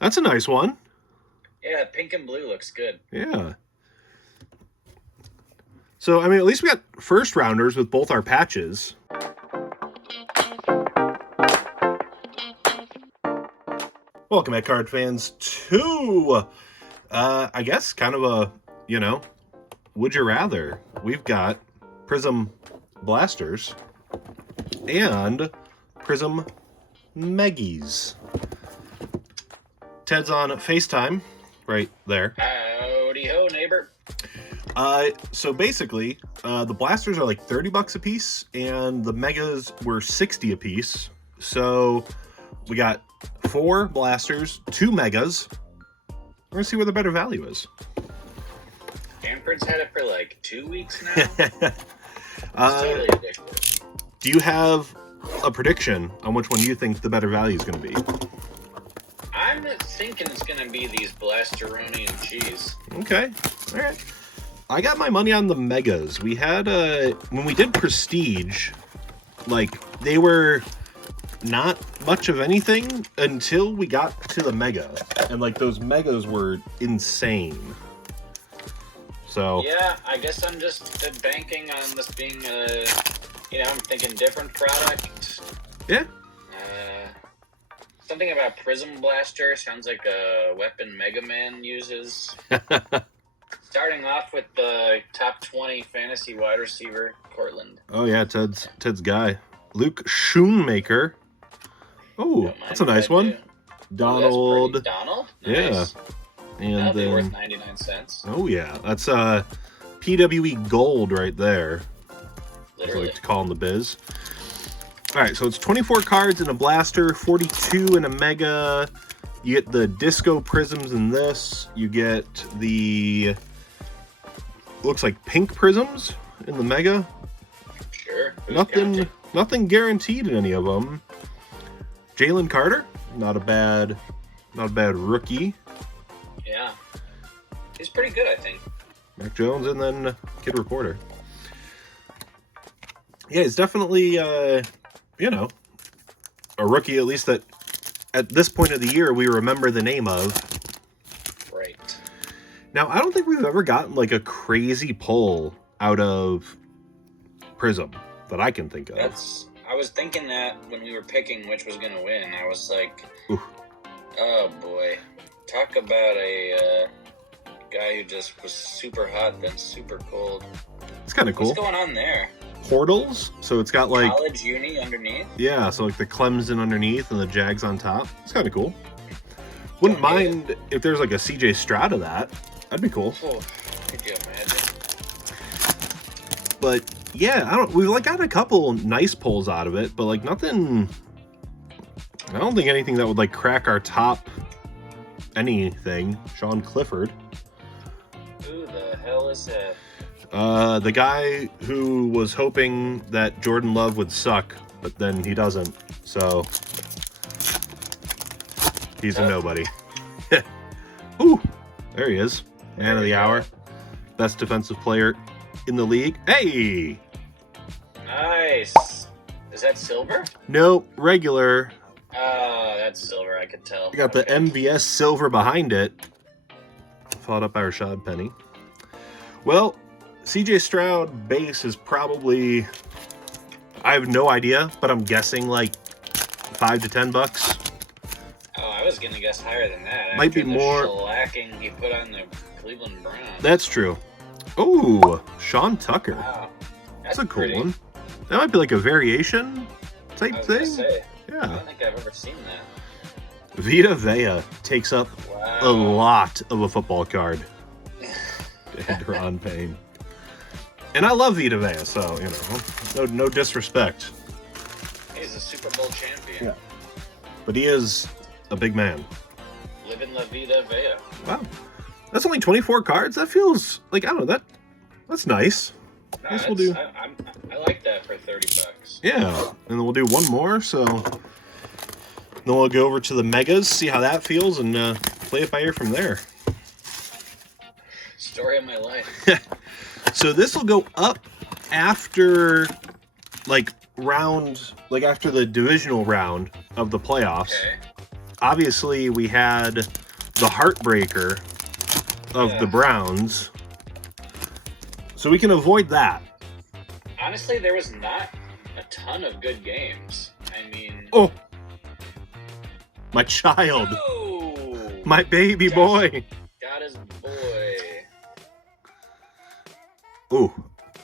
That's a nice one. Yeah, pink and blue looks good. Yeah. So, I mean, at least we got first rounders with both our patches. Welcome back, card fans, to, I guess, kind of a, would you rather. We've got Prizm Blasters and Prizm Meggies. Ted's on FaceTime right there. Howdy ho, neighbor. So basically, the blasters are like $30 a piece, and the megas were $60 a piece. So we got 4 blasters, 2 megas. We're gonna see where the better value is. Stanford's had it for like 2 weeks now. It's totally ridiculous. Do you have a prediction on which one you think the better value is going to be? I'm thinking it's going to be these Blasteroni and cheese. Okay, all right. I got my money on the megas. We had when we did Prestige, like they were not much of anything until we got to the mega, and like those megas were insane. So yeah, I guess I'm just banking on this being a, I'm thinking different product. yeah. Something about Prizm Blaster sounds like a weapon Mega Man uses. Starting off with the top 20 fantasy wide receiver, Cortland. Oh yeah, Ted's guy, Luke Schoonmaker. Oh, that's a nice one. Donald. Ooh, Donald. Yeah. Nice. And that'll be then worth 99 cents. oh yeah, that's PWE gold right there. Literally. I like to call in the biz. All right, so it's 24 cards in a blaster, 42 in a mega. You get the disco prisms in this. You get the looks like pink prisms in the mega. Sure. Who's counting? Nothing guaranteed in any of them. Jalen Carter, not a bad rookie. Yeah. He's pretty good, I think. Mac Jones, and then Kid Reporter. Yeah, he's definitely, a rookie, at least that at this point of the year we remember the name of. Right. Now, I don't think we've ever gotten like a crazy pull out of Prizm that I can think of. I was thinking that when we were picking which was going to win. I was like, Oof. Oh boy. Talk about a guy who just was super hot, then super cold. It's kind of cool. What's going on there? Portals, so it's got like college uni underneath. Yeah, so like the Clemson underneath and the Jags on top. It's kind of cool. Wouldn't mind if there's like a CJ Stroud of that. That'd be cool. Oh, could you imagine? But yeah, we've like got a couple nice pulls out of it, but like nothing. I don't think anything that would like crack our top anything. Sean Clifford. Who the hell is that? The guy who was hoping that Jordan Love would suck, but then he doesn't. So he's a nobody. Ooh, there he is. Man of the hour. Best defensive player in the league. Hey! Nice. Is that silver? No, regular. Oh, that's silver, I could tell. We got the MVS silver behind it. Followed up by Rashad Penny. Well, CJ Stroud base is probably, I have no idea, but I'm guessing like $5 to $10. Oh, I was gonna guess higher than that. Might be more. Shellacking he put on the Cleveland Browns. That's true. Oh, Sean Tucker. Wow, That's a cool pretty. one. That might be like a variation type I was thing. gonna say, I Yeah. don't think I've ever seen that. Vita Vea takes up a lot of a football card. Deron Payne. And I love Vita Vea, so, no disrespect. He's a Super Bowl champion. Yeah. But he is a big man. Living La Vida Vea. Wow. That's only 24 cards? That feels like, I don't know, that's nice. No, I guess we'll do. I like that for $30. Yeah. And then we'll do one more, so then we'll go over to the megas, see how that feels, and play it by ear from there. Story of my life. So this will go up after, after the divisional round of the playoffs. Okay. obviously we had the heartbreaker of the Browns. So we can avoid that. Honestly, there was not a ton of good games. I mean... Oh! My child. Oh! My baby boy. Got his boy. Ooh.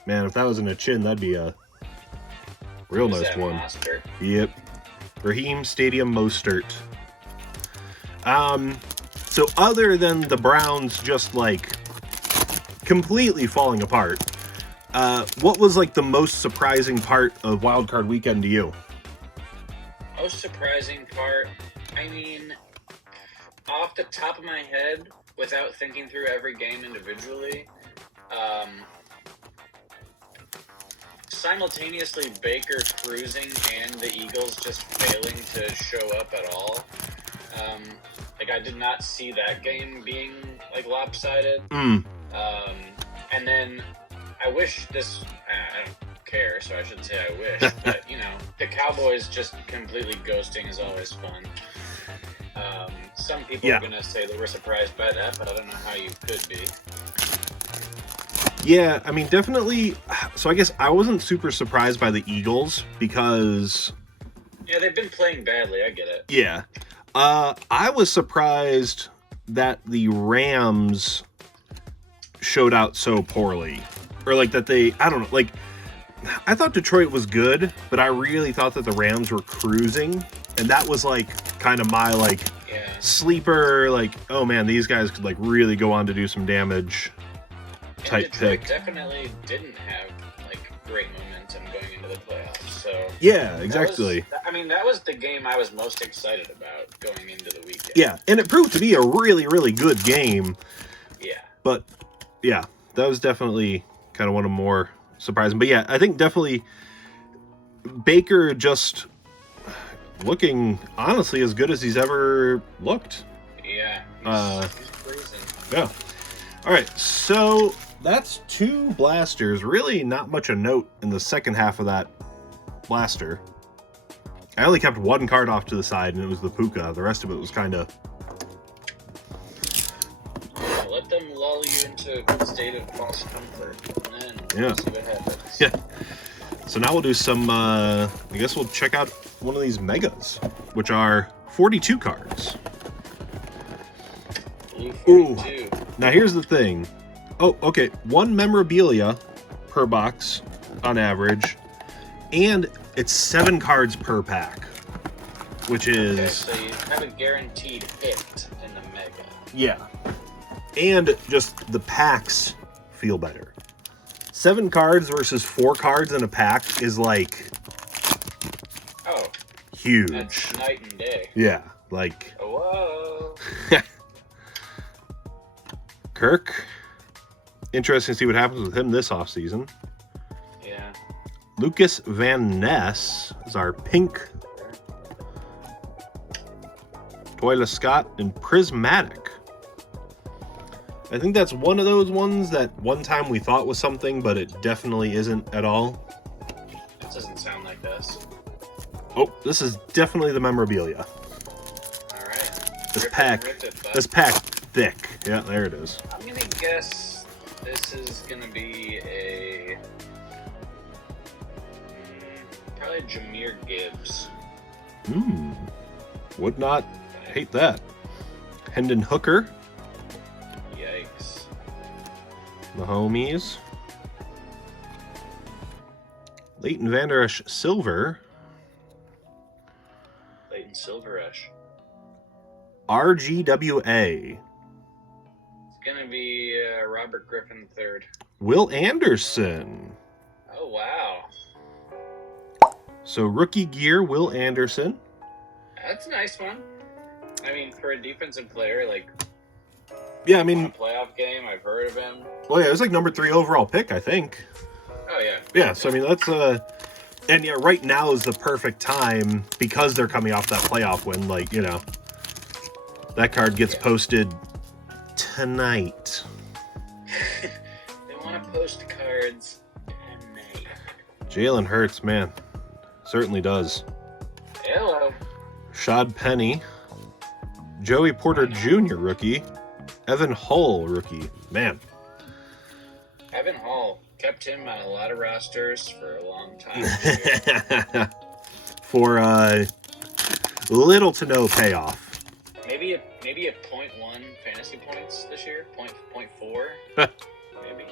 Man, if that wasn't a chin, that'd be a real nice one. Monster? Yep. Raheem Stadium Mostert. So other than the Browns just, like, completely falling apart, what was, like, the most surprising part of Wild Card Weekend to you? Most surprising part, I mean, off the top of my head, without thinking through every game individually, simultaneously Baker cruising and the Eagles just failing to show up at all. Like, I did not see that game being, like, lopsided. And then I wish this... I don't care, so I shouldn't say I wish. But, you know, the Cowboys just completely ghosting is always fun. Some people are going to say they were surprised by that, but I don't know how you could be. Yeah, I mean, definitely. So I guess I wasn't super surprised by the Eagles because... Yeah, they've been playing badly. I get it. Yeah. I was surprised that the Rams showed out so poorly. Or, like, that they... I don't know. Like, I thought Detroit was good, but I really thought that the Rams were cruising. And that was, like, kind of my, like, sleeper, like, oh, man, these guys could, like, really go on to do some damage type Detroit pick. Definitely didn't have, like, great momentum going into the playoffs. So yeah, exactly. That was the game I was most excited about going into the weekend. Yeah, and it proved to be a really, really good game. Yeah. But, yeah, that was definitely kind of one of the more surprising. But, yeah, I think definitely Baker just looking, honestly, as good as he's ever looked. Yeah, he's cruising. Yeah. All right, so that's 2 blasters. Really not much a note in the second half of that blaster. I only kept 1 card off to the side, and it was the Puka. The rest of it was kind of... Let them lull you into a state of false comfort, and then see what happens. Yeah. So now we'll do some, I guess we'll check out one of these megas, which are 42 cards. Ooh. Now here's the thing. Oh, okay. 1 memorabilia per box on average, and it's 7 cards per pack, which is... Okay, so you have a guaranteed hit in the mega. Yeah. And just the packs feel better. 7 cards versus 4 cards in a pack is like... Oh. Huge. That's night and day. Yeah, like... Whoa. Kirk. Interesting to see what happens with him this offseason. Yeah. Lucas Van Ness is our pink. Toyla Scott and Prismatic. I think that's one of those ones that one time we thought was something, but it definitely isn't at all. That doesn't sound like us. Oh, this is definitely the memorabilia. All right. This pack thick. Yeah, there it is. I'm gonna guess this is gonna be a probably Jahmyr Gibbs. Would not hate that. Hendon Hooker. Yikes. The homies. Leighton Vander Esch Silver. Leighton Silver-esh. RGWA. It's gonna be Robert Griffin III. Will Anderson. Oh, wow. So rookie gear, Will Anderson. That's a nice one. I mean, for a defensive player, like... Yeah, I mean... a playoff game, I've heard of him. Well, yeah, it was like number 3 overall pick, I think. Oh, yeah. Yeah, so I mean, that's... And yeah, right now is the perfect time, because they're coming off that playoff win, like, you know... That card gets posted tonight. They want to post cards tonight. Jalen Hurts, man. Certainly does. Hello. Shad Penny. Joey Porter Jr. rookie. Evan Hull rookie. Man. Evan Hall kept him on a lot of rosters for a long time. For little to no payoff. Maybe a 0.1 fantasy points this year. 0.4.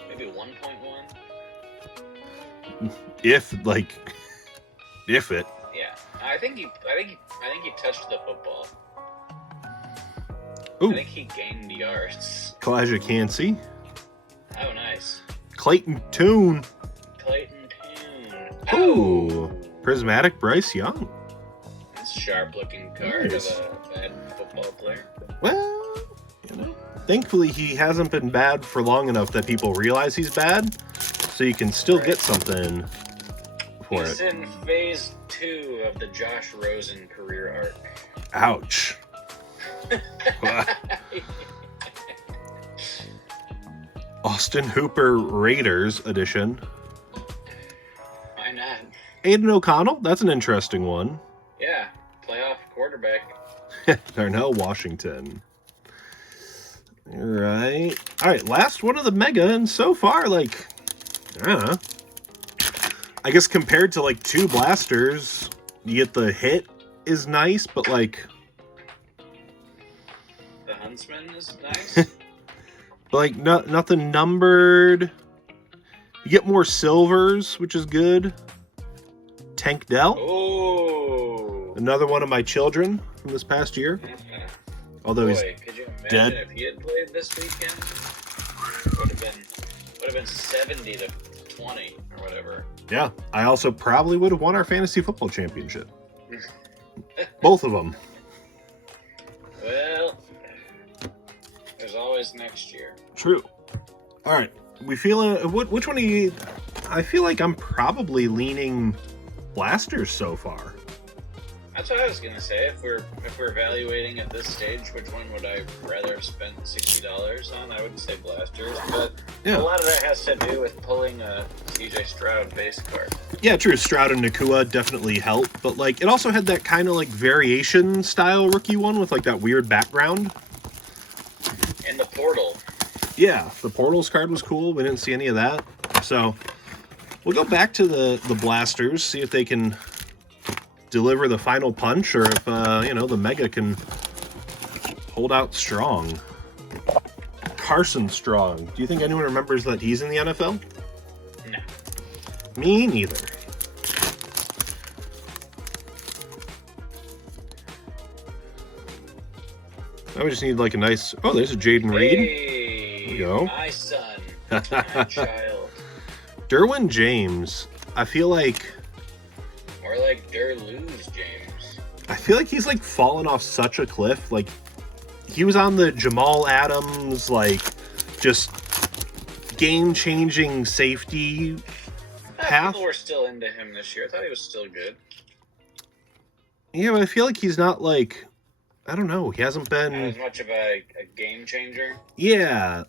maybe 1.1. If it. Yeah, I think he touched the football. Ooh. I think he gained yards. Kalijah Cansey. Oh, nice. Clayton Tune. Oh. Ooh. Prismatic Bryce Young. That's a sharp-looking card Nice. of a bad football player. Well, thankfully he hasn't been bad for long enough that people realize he's bad, so you can still get something for He's it. in phase 2 of the Josh Rosen career arc. Ouch. Austin Hooper Raiders edition. Why not? Aiden O'Connell, that's an interesting one. Yeah, playoff quarterback. Darnell Washington. All right, last one of the mega, and so far, I don't know. I guess compared to two blasters, you get the hit is nice, but The Huntsman is nice. but nothing numbered. You get more silvers, which is good. Tank Dell. Oh. Another one of my children from this past year. Although he's could you imagine dead. if he had played this weekend? Would have been 70 to 20 or whatever. Yeah, I also probably would have won our fantasy football championship. Both of them. Well, there's always next year. True. All right, we feel which one do you? I feel like I'm probably leaning blasters so far. That's what I was gonna say. If we're evaluating at this stage, which one would I rather have spent $60 on? I would say blasters, but Yeah. a lot of that has to do with pulling a CJ Stroud base card. Yeah, true. Stroud and Nakua definitely help, but it also had that kind of variation style rookie one with that weird background. And the portal. Yeah, the Portals card was cool. We didn't see any of that. So we'll go back to the blasters, see if they can deliver the final punch, or if the mega can hold out strong. Carson Strong. Do you think anyone remembers that he's in the NFL? No. Me neither. I would just need a nice. Oh, there's a Jaden Reed. Hey, There we go. my son, my child. Derwin James. I feel like More like Derluz James. I feel like he's fallen off such a cliff. He was on the Jamal Adams just game-changing safety path. People were still into him this year. I thought he was still good. Yeah, but I feel like he's not I don't know. He hasn't Not been. as much of a game changer. Yeah,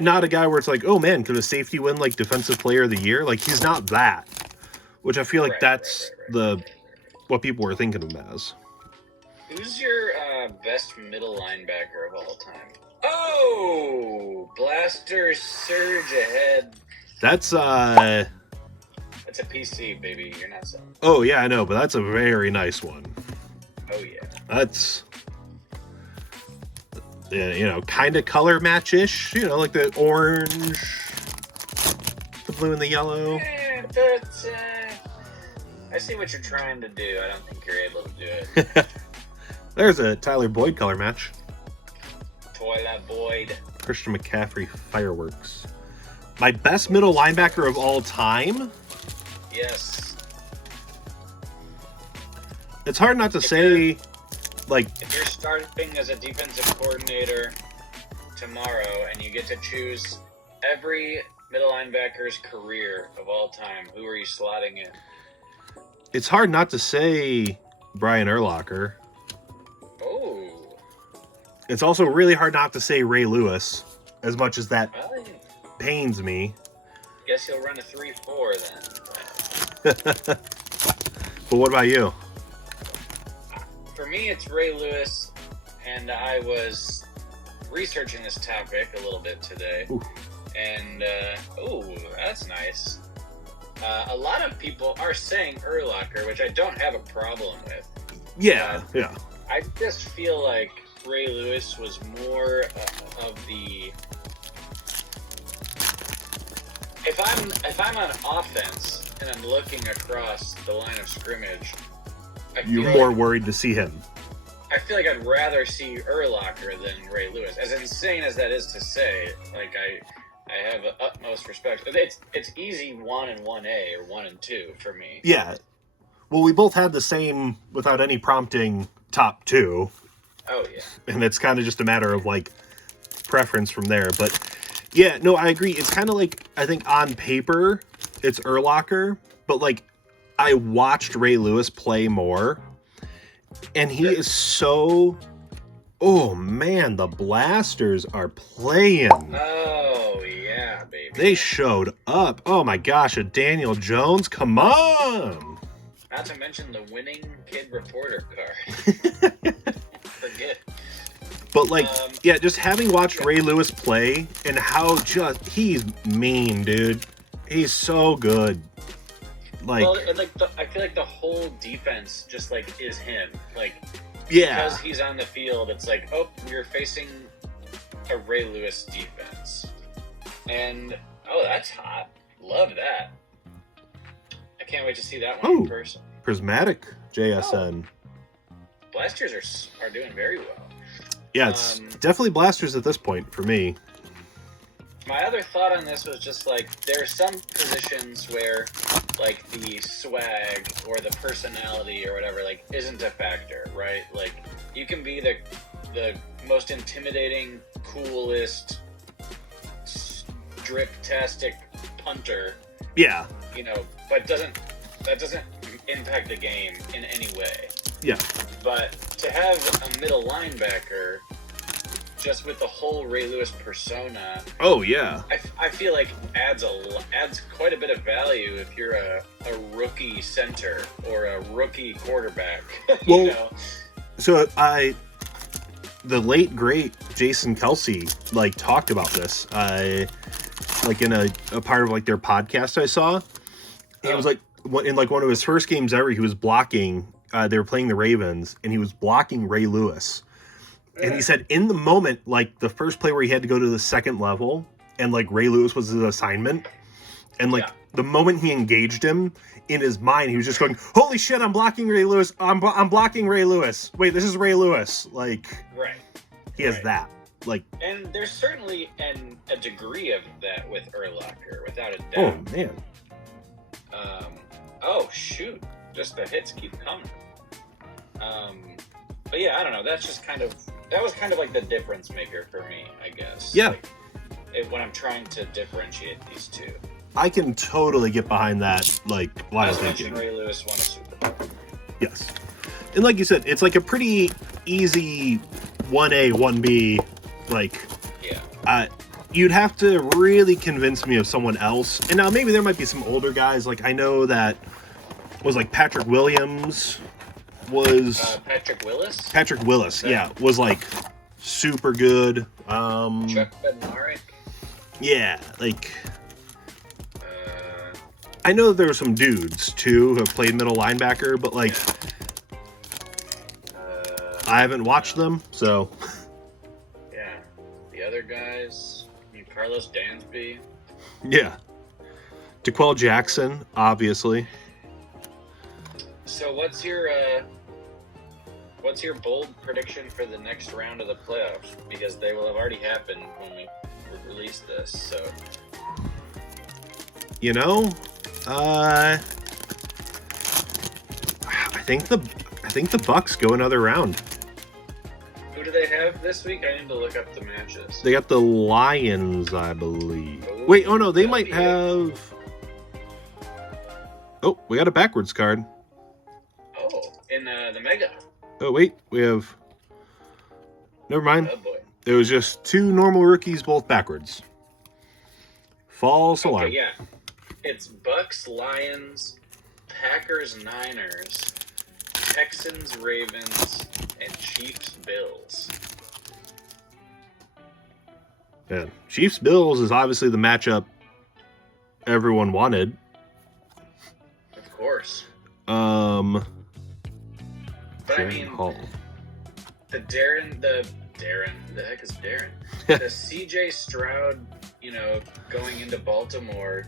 not a guy where it's oh man, could a safety win defensive player of the year? He's not that. Which I feel like that's what people were thinking of him as. Who's your best middle linebacker of all time? Oh, Blaster Surge ahead. That's That's a PC, baby. You're not selling. Oh yeah, I know, but that's a very nice one. Oh yeah. That's kind of color match-ish. The orange, the blue, and the yellow. But, I see what you're trying to do. I don't think you're able to do it. There's a Tyler Boyd color match. Twilight Boyd. Christian McCaffrey fireworks. My best middle linebacker of all time. Yes. It's hard not to say, If you're starting as a defensive coordinator tomorrow and you get to choose every middle linebacker's career of all time, who are you slotting in? it's hard not to say Brian Urlacher. Oh. It's also really hard not to say Ray Lewis, as much as that Well, pains me. guess you'll run a 3-4 then. But what about you? For me, it's Ray Lewis and I was researching this topic a little bit today. Ooh. And, that's nice. A lot of people are saying Urlacher, which I don't have a problem with. Yeah, yeah. I just feel like Ray Lewis was more of the... If I'm on offense and I'm looking across the line of scrimmage, You're more worried to see him. I feel like I'd rather see Urlacher than Ray Lewis. As insane as that is to say, like I have utmost respect. It's easy 1 and 1A or 1 and 2 for me. Yeah. Well, we both had the same, without any prompting, top 2. Oh yeah. And it's kind of just a matter of like preference from there. But yeah, no, I agree. It's kind of like, I think on paper it's Urlacher, but like I watched Ray Lewis play more, and he is so... Oh, man, the Blasters are playing. Oh, yeah, baby. They showed up. Oh, my gosh, a Daniel Jones? Come on! Not to mention the winning kid reporter card. Forget. But, like, yeah, just having watched Ray Lewis play and how just... He's mean, dude. He's so good. Like... Well, I feel like the whole defense just, like, is him. Like... Yeah. Because he's on the field, it's like, oh, we're facing a Ray Lewis defense. And, oh, that's hot. Love that. I can't wait to see that one in person. Prismatic JSN. Oh. Blasters are doing very well. Yeah, it's definitely Blasters at this point for me. My other thought on this was just like, there are some positions where like the swag or the personality or whatever like isn't a factor, right? Like you can be the most intimidating, coolest, drip-tastic punter. Yeah. You know, but that doesn't impact the game in any way. Yeah. But to have a middle linebacker just with the whole Ray Lewis persona. Oh yeah. I feel like adds quite a bit of value if you're a rookie center or a rookie quarterback. Well, you know? So the late great Jason Kelsey like talked about this. Like in a part of like their podcast I saw. It was like in like one of his first games ever. He was blocking. They were playing the Ravens, and he was blocking Ray Lewis. And he said in the moment, like the first play where he had to go to the second level and like Ray Lewis was his assignment. And like the moment he engaged him in his mind, he was just going, holy shit, I'm blocking Ray Lewis. I'm blocking Ray Lewis. Wait, this is Ray Lewis. Like, right. He has that. Like, and there's certainly a degree of that with Urlacher, without a doubt. Oh, man. Oh, shoot. Just the hits keep coming. But yeah, I don't know. That was kind of like the difference maker for me, I guess. Yeah. Like, when I'm trying to differentiate these two. I can totally get behind that, like, line of thinking. Ray Lewis won a Super Bowl. Yes. And like you said, it's like a pretty easy 1A, 1B, like... Yeah. You'd have to really convince me of someone else. And now maybe there might be some older guys. Like, I know that was like Patrick Williams was... Patrick Willis? Patrick Willis, yeah. Was like super good. Chuck Bednarik? Yeah, like... I know there were some dudes, too, who have played middle linebacker, but like... I haven't watched them, so... Yeah. The other guys... Carlos Dansby. Yeah. DeQuell Jackson, obviously. So what's your bold prediction for the next round of the playoffs? Because they will have already happened when we release this, so... You know, I think the Bucks go another round. Who do they have this week? I need to look up the matches. They got the Lions, I believe. Ooh, wait, oh no, they might have... Oh, we got a backwards card. Oh, in the Mega. Oh, wait, we have... Never mind. Oh, boy. It was just two normal rookies, both backwards. False alarm. Okay, yeah. It's Bucks, Lions, Packers, Niners, Texans, Ravens, and Chiefs-Bills. Yeah, Chiefs-Bills is obviously the matchup everyone wanted. Of course. But I mean, Hall. the heck is Darren? The CJ Stroud, going into Baltimore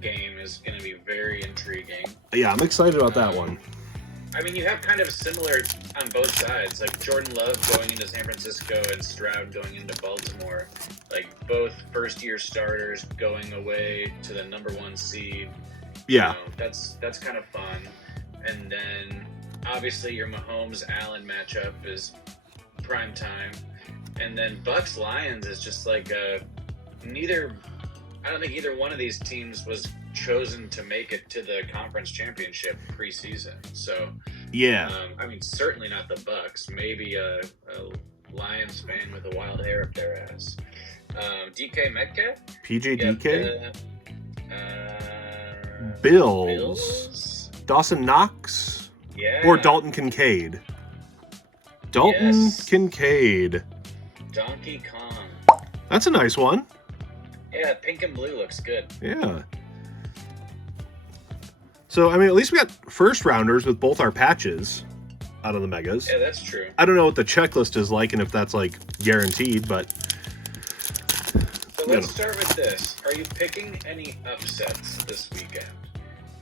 game is going to be very intriguing. Yeah, I'm excited about that one. I mean, you have kind of similar on both sides, like Jordan Love going into San Francisco and Stroud going into Baltimore, like both first-year starters going away to the number 1 seed. Yeah, that's kind of fun. And then obviously your Mahomes-Allen matchup is prime time, and then Bucks-Lions is just like I don't think either one of these teams was chosen to make it to the conference championship preseason. So, yeah. I mean, certainly not the Bucks. Maybe a Lions fan with a wild hair up their ass. DK Metcalf? PJ DK? Bills? Dawson Knox? Yeah. Or Dalton Kincaid? Dalton Kincaid. Donkey Kong. That's a nice one. Yeah, pink and blue looks good. Yeah. So, I mean, at least we got first rounders with both our patches out of the megas. Yeah, that's true. I don't know what the checklist is like and if that's like guaranteed, but. So let's start with this. Are you picking any upsets this weekend?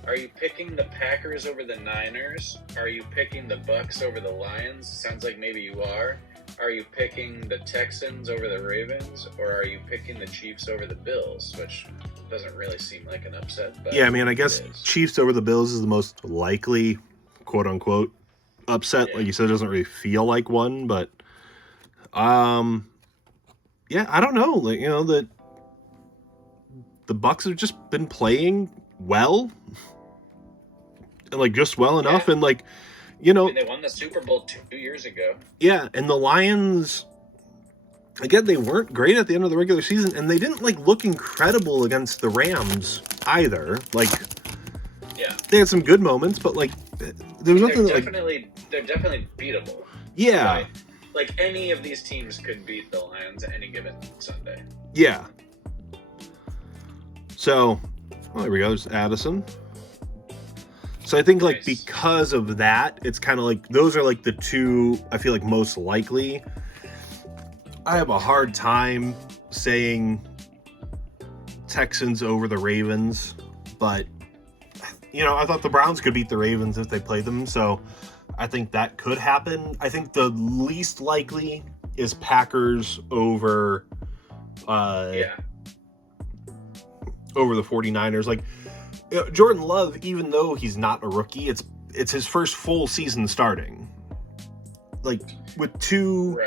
Are you picking the Packers over the Niners? Are you picking the Bucks over the Lions? Sounds like maybe you are. Are you picking the Texans over the Ravens? Or are you picking the Chiefs over the Bills? Which doesn't really seem like an upset. But yeah, I mean, I guess Chiefs over the Bills is the most likely, quote unquote, upset. Yeah. Like you said, it doesn't really feel like one, but yeah, I don't know. Like, the Bucks have just been playing well. And like just well enough, and like, I mean, they won the Super Bowl 2 years ago. Yeah, and the Lions, again, they weren't great at the end of the regular season, and they didn't like look incredible against the Rams either. Like, yeah, they had some good moments, but like, there was nothing. They're definitely beatable. Yeah, right? Like any of these teams could beat the Lions any given Sunday. Yeah. So, well, there we go. There's Addison. So I think, like, because of that, it's kind of like, those are, like, the two, I feel like, most likely. I have a hard time saying Texans over the Ravens, but, I thought the Browns could beat the Ravens if they played them, so I think that could happen. I think the least likely is Packers over, over the 49ers. Like, Jordan Love, even though he's not a rookie, it's his first full season starting. Like, with two,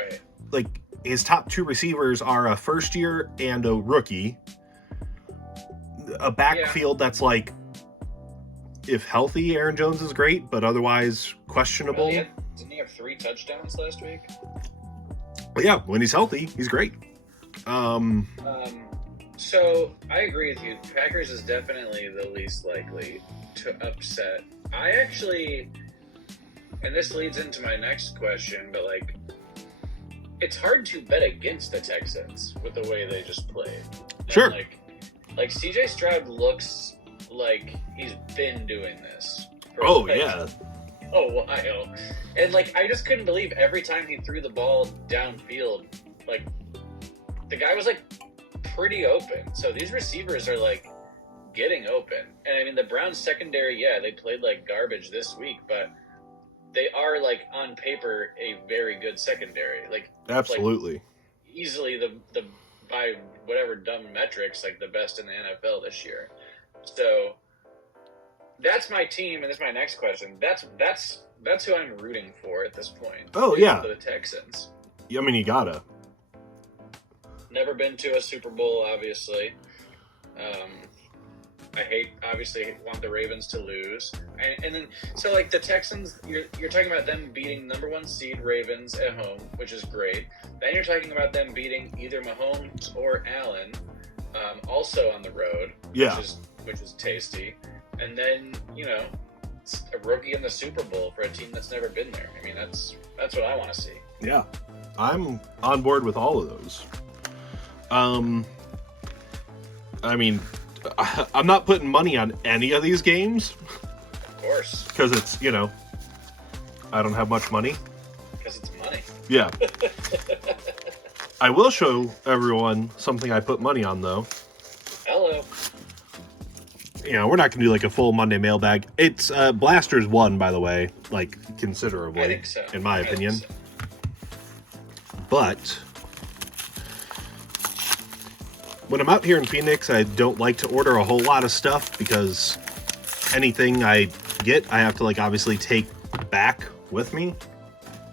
like, his top two receivers are a first year and a rookie. A backfield that's like, if healthy, Aaron Jones is great, but otherwise questionable. Didn't he have 3 touchdowns last week? But yeah, when he's healthy, he's great. So, I agree with you. Packers is definitely the least likely to upset. I actually, and this leads into my next question, but, like, it's hard to bet against the Texans with the way they just played. Sure. And like CJ Stroud looks like he's been doing this for a while. And, like, I just couldn't believe every time he threw the ball downfield, like, the guy was, like, pretty open. So these receivers are like getting open. And I mean, the Browns secondary, they played like garbage this week, but they are, like, on paper, a very good secondary. Like, absolutely, like, easily the by whatever dumb metrics, like the best in the NFL this year. So that's my team, and that's my next question. That's who I'm rooting for at this point. Oh yeah, the Texans. I mean, you gotta. Never been to a Super Bowl, obviously. I want the Ravens to lose. And then, so, like, the Texans, you're talking about them beating number 1 seed Ravens at home, which is great. Then you're talking about them beating either Mahomes or Allen, also on the road, which is tasty. And then, a rookie in the Super Bowl for a team that's never been there. I mean, that's what I want to see. Yeah, I'm on board with all of those. I mean, I'm not putting money on any of these games. Of course. Because it's, you know, I don't have much money. Because it's money. Yeah. I will show everyone something I put money on, though. Hello. You know, we're not going to do like a full Monday mailbag. It's Blasters won, by the way, like considerably, I think so. in my opinion. So. But when I'm out here in Phoenix, I don't like to order a whole lot of stuff because anything I get, I have to like obviously take back with me,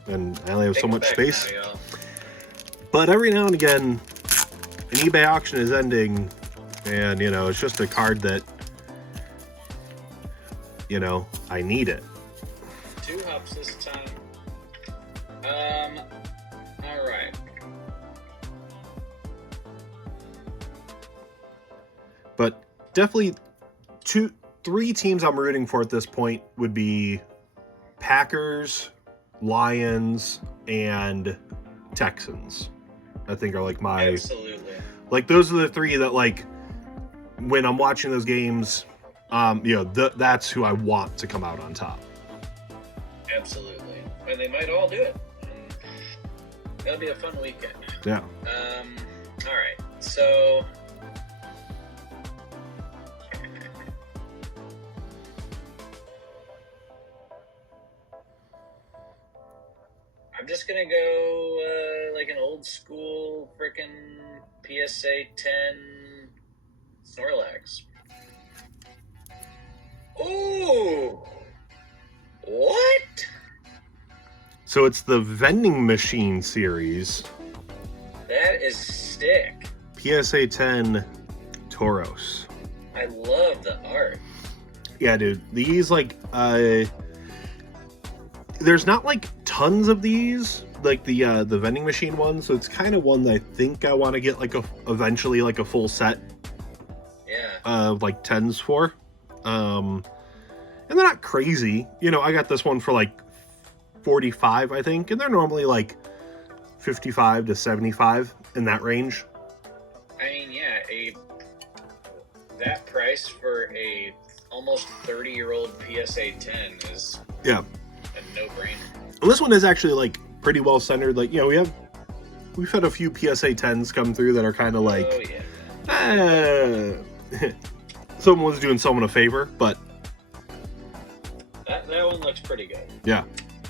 and I only have so much space. Now, but every now and again, an eBay auction is ending, and you know, it's just a card that, you know, I need it. 2 hops this time. All right. But definitely 3 teams I'm rooting for at this point would be Packers, Lions, and Texans. I think are like my... Absolutely. Like, those are the 3 that, like, when I'm watching those games, you know, that's who I want to come out on top. Absolutely. And they might all do it. That'll be a fun weekend. Yeah. All right. So... I'm just gonna go like an old school frickin' PSA 10 Snorlax. Ooh! What? So it's the vending machine series. That is sick. PSA 10 Tauros. I love the art. Yeah, dude. These, like, there's not, like, tons of these, like, the vending machine ones, so it's kind of one that I think I want to get, like, eventually, like, a full set. Yeah. Of, like, 10s for. And they're not crazy. You know, I got this one for, like, 45, I think, and they're normally, like, 55 to 75 in that range. I mean, yeah, that price for a almost 30-year-old PSA 10 is a no-brainer. And this one is actually like pretty well centered. Like, you know, we've had a few PSA 10s come through that are kind of like, someone was doing someone a favor, but that one looks pretty good. Yeah,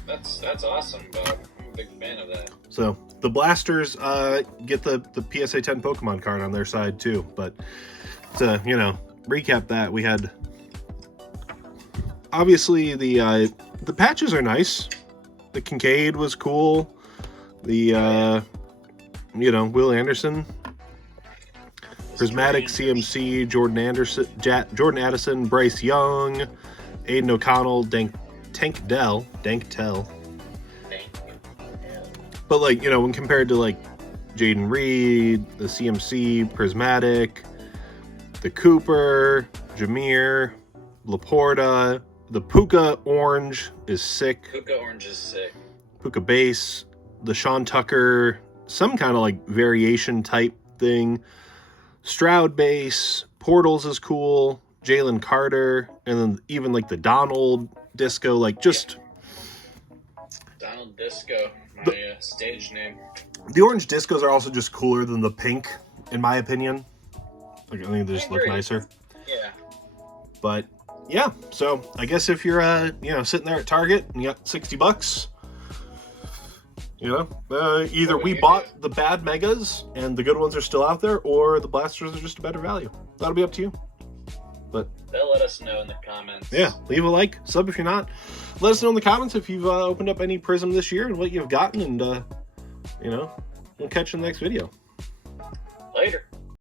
that's awesome, Bob. I'm a big fan of that. So the Blasters get the PSA 10 Pokemon card on their side too. But to, you know, recap that, we had obviously the patches are nice. The Kincaid was cool. The you know, Will Anderson, Prismatic CMC, Jordan Addison, Bryce Young, Aiden O'Connell, Tank Dell. But, like, you know, when compared to, like, Jaden Reed, the CMC, Prismatic, the Cooper, Jameer, Laporta, the Puka Orange is sick. Puka Orange is sick. Puka Base, the Sean Tucker, some kind of, like, variation type thing. Stroud Base, Portals is cool. Jalen Carter, and then even, like, the Donald Disco, like, just... Donald Disco. My stage name. The orange discos are also just cooler than the pink, in my opinion. Like, I think they just look nicer. Yeah. But yeah, so I guess if you're you know, sitting there at Target and you got $60, you know, either we bought the bad megas and the good ones are still out there, or the blasters are just a better value. That'll be up to you. But they'll let us know in the comments. Yeah, leave a like, sub if you're not. Let us know in the comments if you've opened up any Prizm this year and what you've gotten, and you know, we'll catch you in the next video. Later.